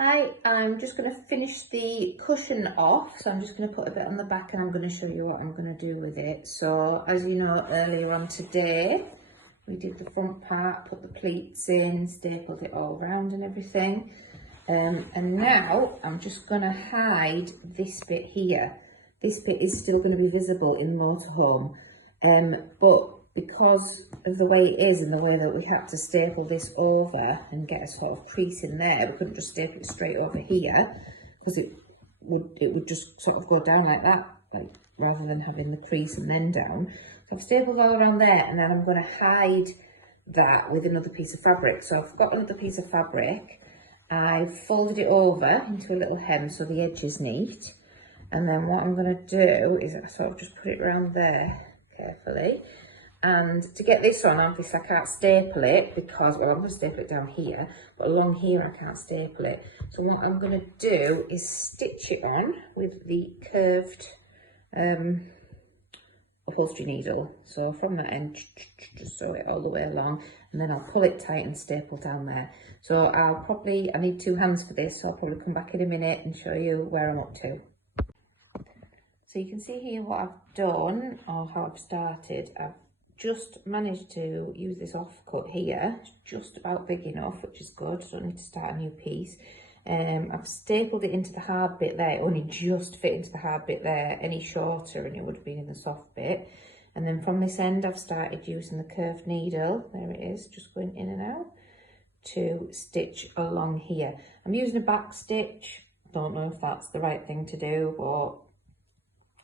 Hi, I'm just going to finish the cushion off, so I'm just going to put a bit on the back and I'm going to show you what I'm going to do with it. So as you know, earlier on today we did the front part, put the pleats in, stapled it all around and everything, and now I'm just going to hide this bit here. This bit is still going to be visible in Motorhome, but because of the way it is and the way that we had to staple this over and get a sort of crease in there, we couldn't just staple it straight over here because it would just sort of go down like that, like rather than having the crease and then down. So I've stapled all around there, and then I'm going to hide that with another piece of fabric. So I've got another piece of fabric, I've folded it over into a little hem so the edge is neat, and then what I'm going to do is I sort of just put it around there carefully. And to get this on, obviously I can't staple it because, well, I'm going to staple it down here, but along here I can't staple it. So what I'm going to do is stitch it on with the curved upholstery needle. So from that end, just sew it all the way along, and then I'll pull it tight and staple down there. So I need two hands for this, so I'll probably come back in a minute and show you where I'm up to. So you can see here what I've done, or how I've started. I've just managed to use this offcut here. It's just about big enough, which is good. I don't need to start a new piece. I've stapled it into the hard bit there. It only just fit into the hard bit there. Any shorter and it would have been in the soft bit. And then from this end, I've started using the curved needle. There it is, just going in and out to stitch along here. I'm using a back stitch. Don't know if that's the right thing to do, but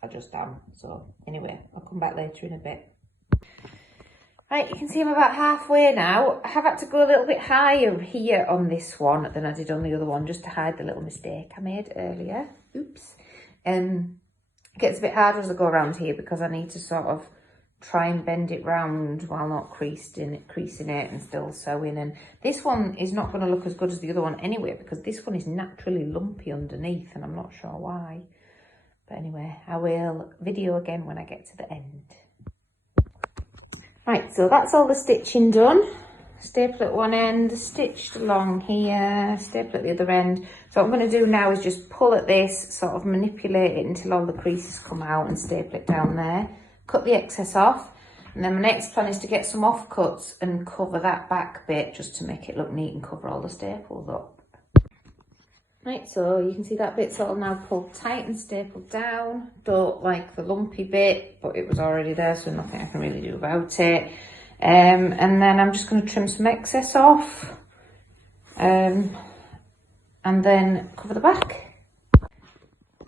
I just am. So anyway, I'll come back later in a bit. Right, you can see I'm about halfway now. I have had to go a little bit higher here on this one than I did on the other one, just to hide the little mistake I made earlier. Oops. It gets a bit harder as I go around here because I need to sort of try and bend it round while not creasing it and still sewing. And this one is not going to look as good as the other one anyway, because this one is naturally lumpy underneath and I'm not sure why. But anyway, I will video again when I get to the end. Right, so that's all the stitching done. Staple at one end, stitched along here, staple at the other end. So what I'm going to do now is just pull at this, sort of manipulate it until all the creases come out and staple it down there. Cut the excess off. And then my next plan is to get some offcuts and cover that back bit just to make it look neat and cover all the staples up. Right, so you can see that bit's all now pulled tight and stapled down. Don't like the lumpy bit, but it was already there, so nothing I can really do about it. And then I'm just going to trim some excess off, and then cover the back.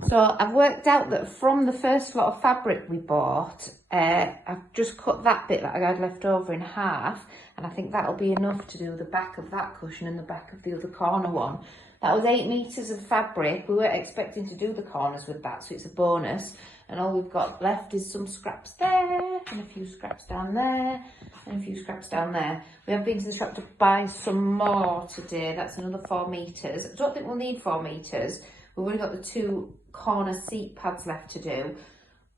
So I've worked out that from the first lot of fabric we bought, I've just cut that bit that I had left over in half, and I think that'll be enough to do the back of that cushion and the back of the other corner one. That was 8 meters of fabric. We weren't expecting to do the corners with that, so it's a bonus. And all we've got left is some scraps there, and a few scraps down there, and a few scraps down there. We have been to the shop to buy some more today. That's another 4 meters. I don't think we'll need 4 meters. We've only got the 2 corner seat pads left to do,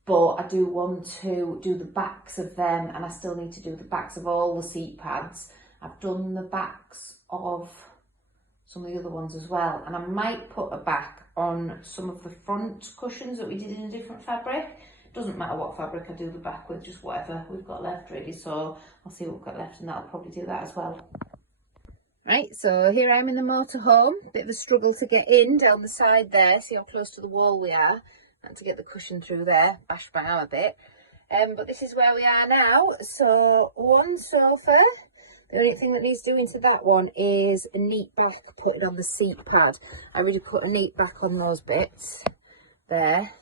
but I do want to do the backs of them, and I still need to do the backs of all the seat pads. I've done the backs of some of the other ones as well, and I might put a back on some of the front cushions that we did in a different fabric. Doesn't matter what fabric I do the back with, just whatever we've got left really. So I'll see what we've got left, and that'll probably do that as well. Right, so here I am in the motorhome. Bit of a struggle to get in down the side there. See how close to the wall we are, and to get the cushion through there. Bashed my arm a bit, but this is where we are now. So one sofa. The only thing that needs doing to that one is a neat back putting on the seat pad. I already put a neat back on those bits there.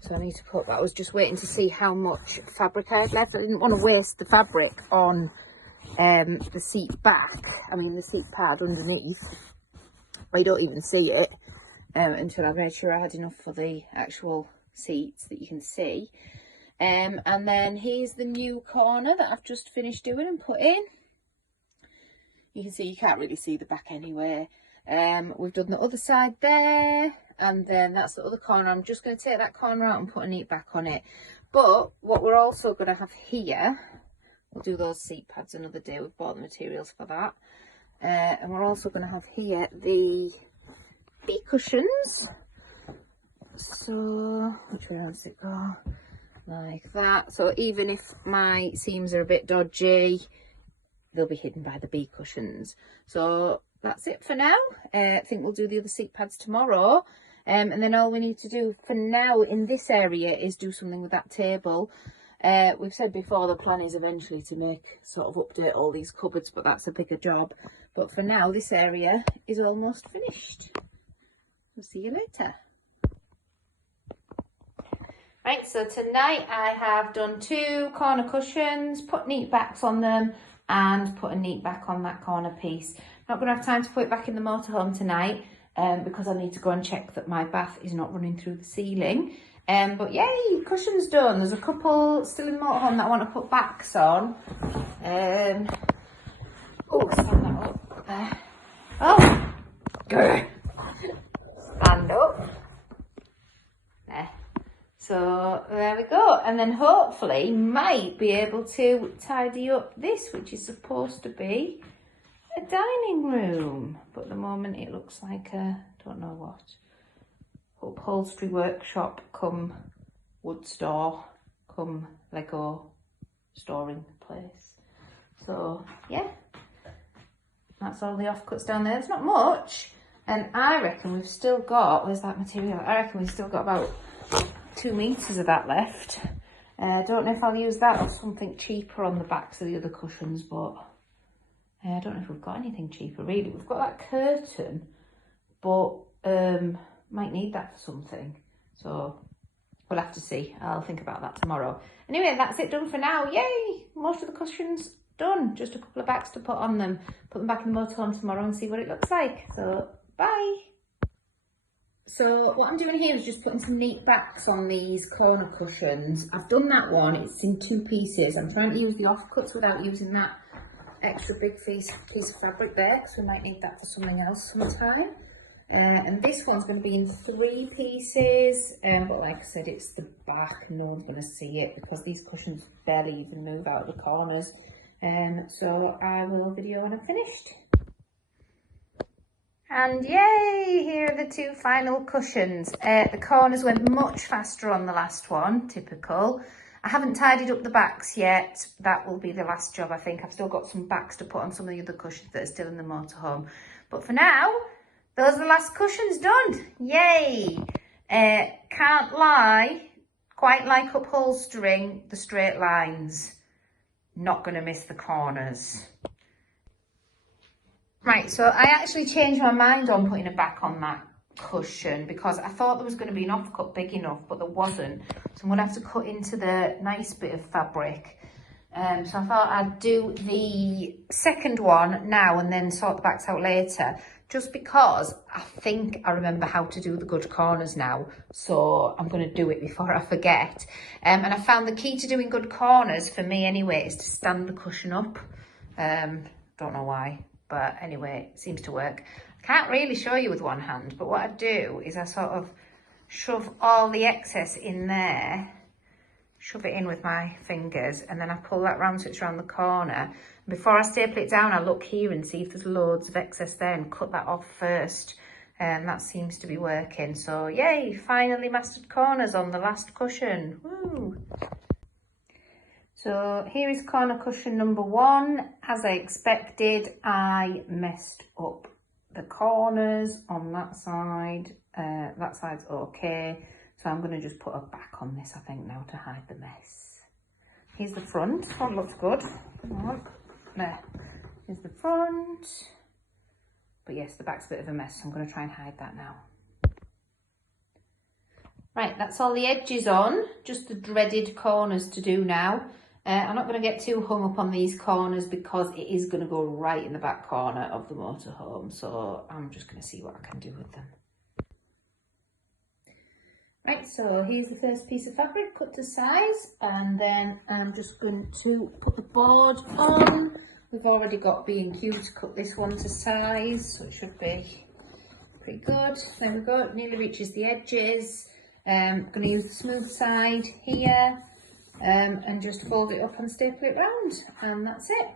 So I need to put that. I was just waiting to see how much fabric I had left. I didn't want to waste the fabric on the seat back. I mean the seat pad underneath. I don't even see it until I made sure I had enough for the actual seats that you can see. And then here's the new corner that I've just finished doing and put in. You can see you can't really see the back anyway. We've done the other side there, and then that's the other corner. I'm just going to take that corner out and put a neat back on it. But what we're also going to have here, we'll do those seat pads another day. We've bought the materials for that. And we're also going to have here the cushions. So which way does it go? Like that. So even if my seams are a bit dodgy, they'll be hidden by the B cushions. So that's it for now. I think we'll do the other seat pads tomorrow. And then all we need to do for now in this area is do something with that table. We've said before the plan is eventually to make sort of update all these cupboards, but that's a bigger job. But for now, this area is almost finished. We'll see you later. Right, so tonight I have done 2 corner cushions, put neat backs on them and put a neat back on that corner piece. Not going to have time to put it back in the motorhome tonight because I need to go and check that my bath is not running through the ceiling. But yay, cushions done. There's a couple still in the motorhome that I want to put backs on. Oh, stand that up there. Oh, stand up. There. So there we go. And then hopefully might be able to tidy up this, which is supposed to be a dining room. But at the moment it looks like a, don't know what, upholstery workshop come wood store come Lego storing place. So yeah, that's all the offcuts down there. There's not much, and I reckon we've still got, where's that material? I reckon we've still got about 2 meters of that left. I don't know if I'll use that or something cheaper on the backs of the other cushions, but I don't know if we've got anything cheaper really. We've got that curtain, but might need that for something, so we'll have to see. I'll think about that tomorrow. Anyway, that's it done for now. Yay, most of the cushions done, just a couple of backs to put on them, put them back in the motorhome tomorrow and see what it looks like. So bye. So what I'm doing here is just putting some neat backs on these corner cushions. I've done that one, it's in 2 pieces. I'm trying to use the offcuts without using that extra big piece of fabric there, because we might need that for something else sometime. And this one's going to be in 3 pieces, but like I said, it's the back, no one's going to see it because these cushions barely even move out of the corners. So I will video when I'm finished. And yay, here are the 2 final cushions. The corners went much faster on the last one, typical. I haven't tidied up the backs yet. That will be the last job, I think. I've still got some backs to put on some of the other cushions that are still in the motorhome. But for now, those are the last cushions done. Yay! Can't lie, quite like upholstering the straight lines. Not going to miss the corners. Right, so I actually changed my mind on putting a back on that cushion because I thought there was going to be an offcut big enough, but there wasn't. So I'm going to have to cut into the nice bit of fabric. So I thought I'd do the second one now and then sort the backs out later, just because I think I remember how to do the good corners now. So I'm going to do it before I forget. And I found the key to doing good corners for me anyway is to stand the cushion up. Don't know why, but anyway, it seems to work. I can't really show you with one hand, but what I do is I sort of shove all the excess in there, shove it in with my fingers, and then I pull that round so it's round the corner. Before I staple it down, I look here and see if there's loads of excess there and cut that off first. And that seems to be working. So yay, finally mastered corners on the last cushion. Woo! So here is corner cushion number 1. As I expected, I messed up the corners on that side. That side's okay. So I'm going to just put a back on this, I think, now to hide the mess. Here's the front. Front looks good. Look. There. Here's the front. But yes, the back's a bit of a mess, so I'm going to try and hide that now. Right, that's all the edges on. Just the dreaded corners to do now. I'm not going to get too hung up on these corners because it is going to go right in the back corner of the motorhome. So I'm just going to see what I can do with them. Right, so here's the first piece of fabric cut to size, and then I'm just going to put the board on. We've already got B&Q to cut this one to size, so it should be pretty good. There we go, it nearly reaches the edges. I'm going to use the smooth side here and just fold it up and staple it round, and that's it.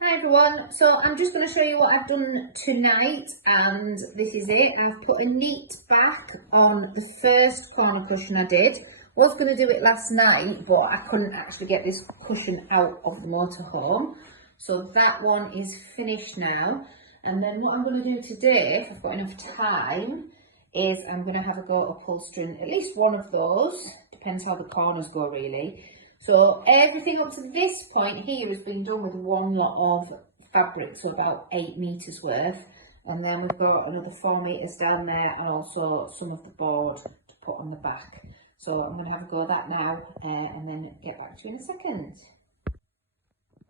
Hi everyone, so I'm just going to show you what I've done tonight, and this is it. I've put a neat back on the first corner cushion I did. Was going to do it last night, but I couldn't actually get this cushion out of the motorhome. So that one is finished now. And then what I'm going to do today, if I've got enough time, is I'm going to have a go at upholstering at least one of those. Depends how the corners go really. So everything up to this point here has been done with one lot of fabric, so about 8 meters worth. And then we've got another 4 meters down there, and also some of the board to put on the back. So I'm going to have a go at that now, and then get back to you in a second.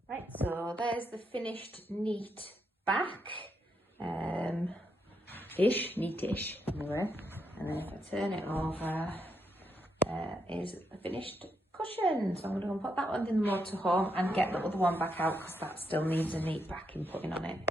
Right, so there's the finished neat back. Neatish anyway. And then if I turn it over, is the finished cushion. So I'm going to put that one in the motorhome and get the other one back out because that still needs a neat backing putting on it.